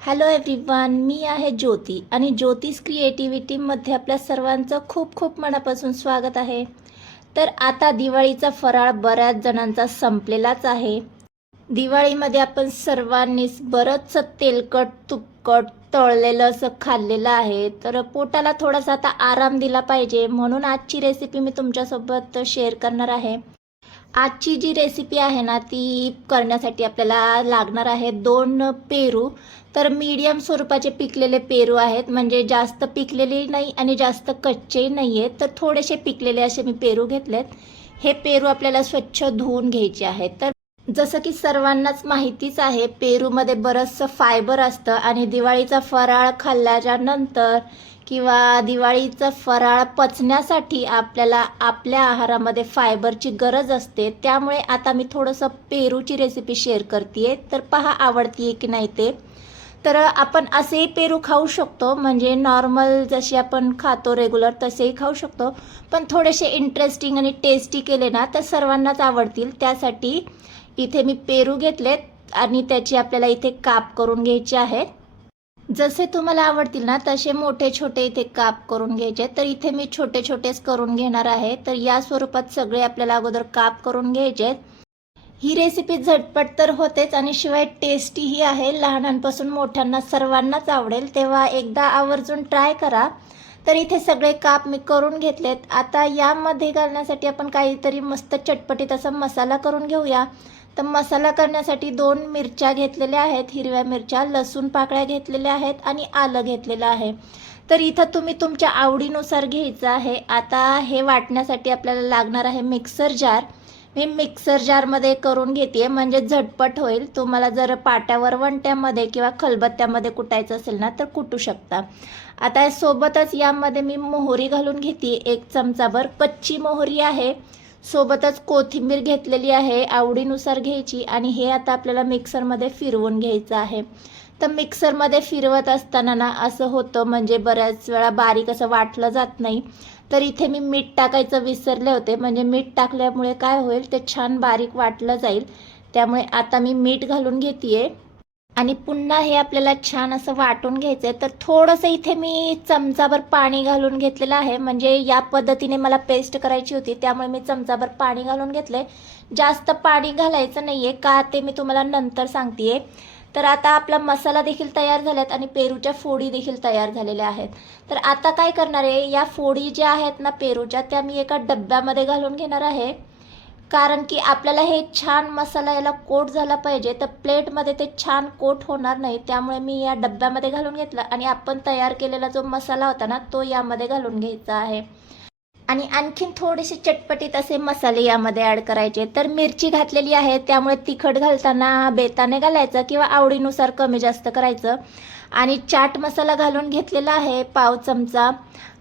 Hello everyone मी आहे ज्योती आणि ज्योतिष क्रिएटिव्हिटीमध्ये आपल्या सर्वांचं खूप खूप मनापासून स्वागत आहे. तर आता दिवाळीचा फराळ बऱ्याच जणांचा संपलेलाच आहे. दिवाळीमध्ये आपण सर्वांनीच बरंचसं तेलकट तुपकट तळलेलं असं खाल्लेलं आहे. तर पोटाला थोडासा आता आराम दिला पाहिजे. म्हणून आजची रेसिपी मी तुमच्यासोबत शेअर करणार आहे. आजची जी रेसिपी आहे ना ती करण्यासाठी आपल्याला लागणार आहे दोन पेरू. तर मीडियम स्वरूपाचे पिकलेले पेरू आहेत. म्हणजे जास्त पिकलेले नाही आणि जास्त कच्चे नाही आहेत तर थोडेसे पिकलेले असे मी पेरू घेतलेत. हे पेरू आपल्याला स्वच्छ धुवून घ्यायचे आहेत. तर जसं की सर्वांनाच माहितीच आहे पेरूमध्ये बरंचसं फायबर असतं आणि दिवाळीचा फराळ खाल्ल्याच्या नंतर किंवा दिवाळीचा फराळ पचण्यासाठी आपल्याला आपल्या आहारामध्ये फायबरची गरज असते. त्यामुळे आता मी थोडंसं पेरूची रेसिपी शेअर करते तर पहा आवडतीये की नाही ते. तर आपण असेही पेरू खाऊ शकतो. म्हणजे नॉर्मल जसे आपण खातो रेग्युलर तसेही खाऊ शकतो. पण थोडेसे इंटरेस्टिंग आणि टेस्टी केले ना तर सर्वांनाच आवडतील. त्यासाठी इथे मी पेरू घेतलेत आणि त्याची आपल्याला इथे काप करून घ्यायची आहेत जसे तुम्हाला आवडतील ना तसे मोठे छोटे इथे काप करून घ्यायचे. तर इथे मी छोटे छोटेच करून घेणार आहे. तर या स्वरूपात सगळे आपल्याला अगोदर काप करून घ्यायचे. ही रेसिपी झटपट तर होतेच आणि शिवाय टेस्टीही आहे. लहानांपासून मोठ्यांना सर्वांनाच आवडेल. तेव्हा एकदा आवर्जून ट्राय करा. तर इथे सगळे काप मी करून घेतलेत. आता यामध्ये घालण्यासाठी आपण काहीतरी मस्त चटपटीत असा मसाला करून घेऊया. तर मसाला करण्यासाठी दोन मिरच्या घेतलेल्या आहेत हिरव्या मिरच्या लसूण पाकळ्या घेतलेल्या आहेत आणि आलं घेतलेलं आहे. तर इथं तुम्ही तुमच्या आवडीनुसार घ्यायचं आहे. आता हे वाटण्यासाठी आपल्याला लागणार आहे मिक्सर जार. मी मिक्सर जारमध्ये करून घेते म्हणजे झटपट होईल. तुम्हाला जर पाट्यावर वंट्यामध्ये किंवा खलबत्त्यामध्ये कुटायचं असेल ना तर कुटू शकता. आता सोबतच यामध्ये मी मोहरी घालून घेते. एक चमचाभर कच्ची मोहरी आहे. सोबतच कोथिंबीर घेतलेली आहे आवडीनुसार घ्यायची आणि हे आता आपल्याला मिक्सरमध्ये फिरवून घ्यायचं आहे. तर मिक्सरमध्ये फिरवत असताना ना असं होतं म्हणजे बऱ्याच वेळा बारीक असं वाटलं जात नाही. तर इथे मी मीठ टाकायचं विसरले होते. म्हणजे मीठ टाकल्यामुळे काय होईल? ते छान बारीक वाटलं जाईल. त्यामुळे आता मी मीठ घालून घेते आणि पुन्हा हे आपल्याला छान असं वाटून घ्यायचं आहे तर थोडंसं इथे मी चमचाभर पाणी घालून घेतलेलं आहे. म्हणजे या पद्धतीने मला पेस्ट करायची होती त्यामुळे मी चमचाभर पाणी घालून घेतले जास्त पाणी घालायचं नाही आहे का ते मी तुम्हाला नंतर सांगते तर आता आपला मसाला देखील तयार झाल्यात आणि पेरूच्या फोडी देखील तयार झालेल्या आहेत. तर आता काय करणार आहे या फोडी ज्या आहेत ना पेरूच्या त्या मी एका डब्यामध्ये घालून घेणार आहे. कारण की आपल्याला हे छान मसाला याला कोट झाला पाहिजे तर प्लेटमध्ये ते छान कोट होणार नाही. त्यामुळे मी या डब्यामध्ये घालून घेतलं आणि आपण तयार केलेला जो मसाला होता ना तो यामध्ये घालून घ्यायचा आहे. आणि आणखीन थोडेसे चटपटीत असे मसाले यामध्ये ॲड करायचे. तर मिरची घातलेली आहे त्यामुळे तिखट घालताना बेताने घालायचं किंवा आवडीनुसार कमी जास्त करायचं. आणि चाट मसाला घालून घेतलेला आहे पाव चमचा.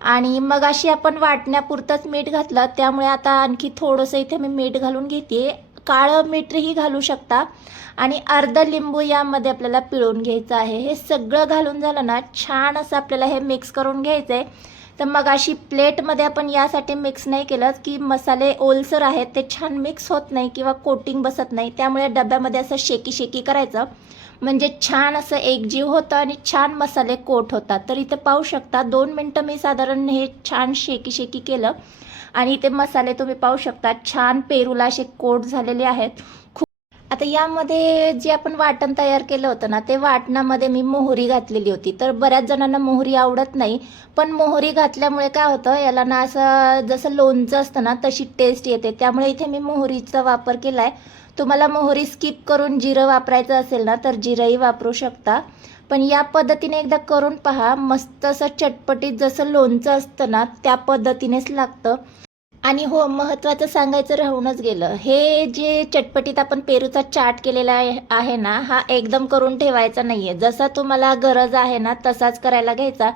आणि मग अशी आपण वाटण्यापुरतंच मीठ घातलं त्यामुळे आता आणखी थोडंसं इथे मी मीठ घालून घेते. काळं मीठही घालू शकता. आणि अर्ध लिंबू यामध्ये आपल्याला पिळून घ्यायचं आहे. हे सगळं घालून झालं ना छान असं आपल्याला हे मिक्स करून घ्यायचं आहे तर मग अशी प्लेटमध्ये आपण यासाठी मिक्स नाही केलं की मसाले ओलसर आहेत ते छान मिक्स होत नाही किंवा कोटिंग बसत नाही. त्यामुळे डब्यामध्ये असं शेकी शेकी करायचं. म्हणजे छान असं एकजीव होतं आणि छान मसाले कोट होतात. तर इथे पाहू शकता दोन मिनटं मी साधारण हे छान शेकी शेकी केलं. आणि इथे मसाले तुम्ही पाहू शकता छान पेरूला असे कोट झालेले आहेत. आता यामध्ये जे आपण वाटण तयार केलं होतं ना ते वाटणामध्ये मी मोहरी घातलेली होती. तर बऱ्याच जणांना मोहरी आवडत नाही पण मोहरी घातल्यामुळे काय होतं याला ना असं जसं लोणचं असतं ना तशी टेस्ट येते. त्यामुळे इथे मी मोहरीचा वापर केला आहे तुम्हाला मोहरी स्किप करून जिरं वापरायचं असेल ना तर जिरंही वापरू शकता. पण या पद्धतीने एकदा करून पहा मस्त असं चटपटीत जसं लोणचं असतं ना त्या पद्धतीनेच लागतं. आणि हो महत्त्वाचं सांगायचं राहूनच गेलं. हे जे चटपटीत आपण पेरूचा चाट केलेला आहे ना हा एकदम करून ठेवायचा नाही आहे जसा तुम्हाला गरज आहे ना तसाच करायला घ्यायचा.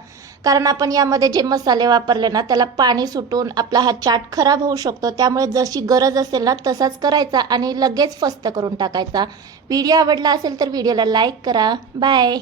कारण आपण यामध्ये जे मसाले वापरले ना त्याला पाणी सुटून आपला हा चाट खराब होऊ शकतो. त्यामुळे जशी गरज असेल ना तसाच करायचा आणि लगेच फस्त करून टाकायचा. व्हिडिओ आवडला असेल तर व्हिडिओला लाईक करा. बाय.